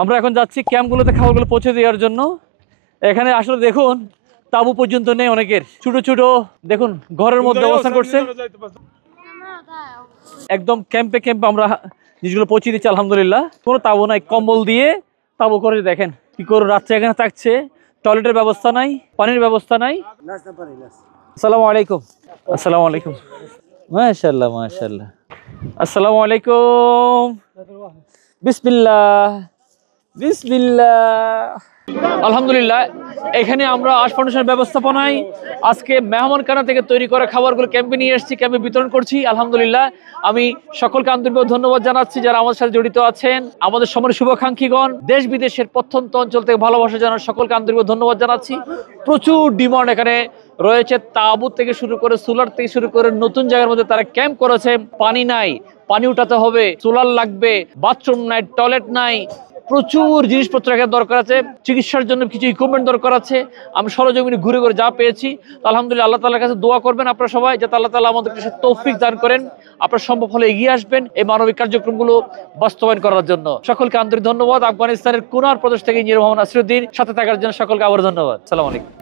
আমরা এখন যাচ্ছি ক্যাম্পগুলোতে খাবারগুলো পৌঁছে দেওয়ার জন্য। এখানে আসলে দেখুন তাঁবু পর্যন্ত নেই অনেকের, ছোট ছোট দেখুন ঘরের মধ্যে অবস্থান করছে। একদম ক্যাম্পে ক্যাম্পে আমরা জিনিসগুলো পৌঁছে দিচ্ছি আলহামদুলিল্লাহ। কোনো তাঁবু নাই, কম্বল দিয়ে তাঁবু করে দেখেন কি করে রাত্রে এখানে থাকছে। টয়লেটের ব্যবস্থা নাই, পানির ব্যবস্থা নাই। আসসালামু আলাইকুম। আসসালামু আলাইকুম। মাশাআল্লাহ মাশাআল্লাহ। আসসালামু আলাইকুম। বিসমিল্লাহ বিসমিল্লাহ। আলহামদুলিল্লাহ এখানে আমরা আশ ফাউন্ডেশনের ব্যবস্থাপনায় আজকে মেহমানখানা থেকে তৈরি করা খাবারগুলো ক্যাম্পে নিয়ে এসেছি, ক্যাম্পে বিতরণ করছি আলহামদুলিল্লাহ। আমি সকলকে আন্তরিকভাবে ধন্যবাদ জানাচ্ছি যারা আমাদের সাথে জড়িত আছেন, আমাদের সময়ের শুভাকাঙ্ক্ষীগণ, দেশ বিদেশের প্রত্যন্ত অঞ্চল থেকে ভালোবাসা জানার সকলকে আন্তরিকভাবে ধন্যবাদ জানাচ্ছি। প্রচুর ডিমান্ড এখানে রয়েছে, তাঁবু থেকে শুরু করে সোলার থেকে শুরু করে নতুন জায়গার মধ্যে তারা ক্যাম্প করেছে। পানি নাই, পানি উঠাতে হবে, সোলার লাগবে, বাথরুম নাই, টয়লেট নাই, প্রচুর জিনিসপত্র এখানে দরকার আছে, চিকিৎসার জন্য কিছু ইকুইপমেন্ট দরকার আছে। আমি সরজমিনে ঘুরে ঘুরে যা পেয়েছি আলহামদুলিল্লাহ আল্লাহ তাআলার কাছে দোয়া করবেন আপনারা সবাই, যাতে আল্লাহ তাআলা আমাদেরকে তৌফিক দান করেন, আপনারা সম্ভব হলে এগিয়ে আসবেন এই মানবিক কার্যক্রমগুলো বাস্তবায়ন করার জন্য। সকলকে আন্তরিক ধন্যবাদ। আফগানিস্তানের কুনার প্রদেশ থেকে ইঞ্জিনিয়ার মোহাম্মদ নাসিরউদ্দিন, সাথে থাকার জন্য সকলকে আবার ধন্যবাদ। আসসালামু আলাইকুম।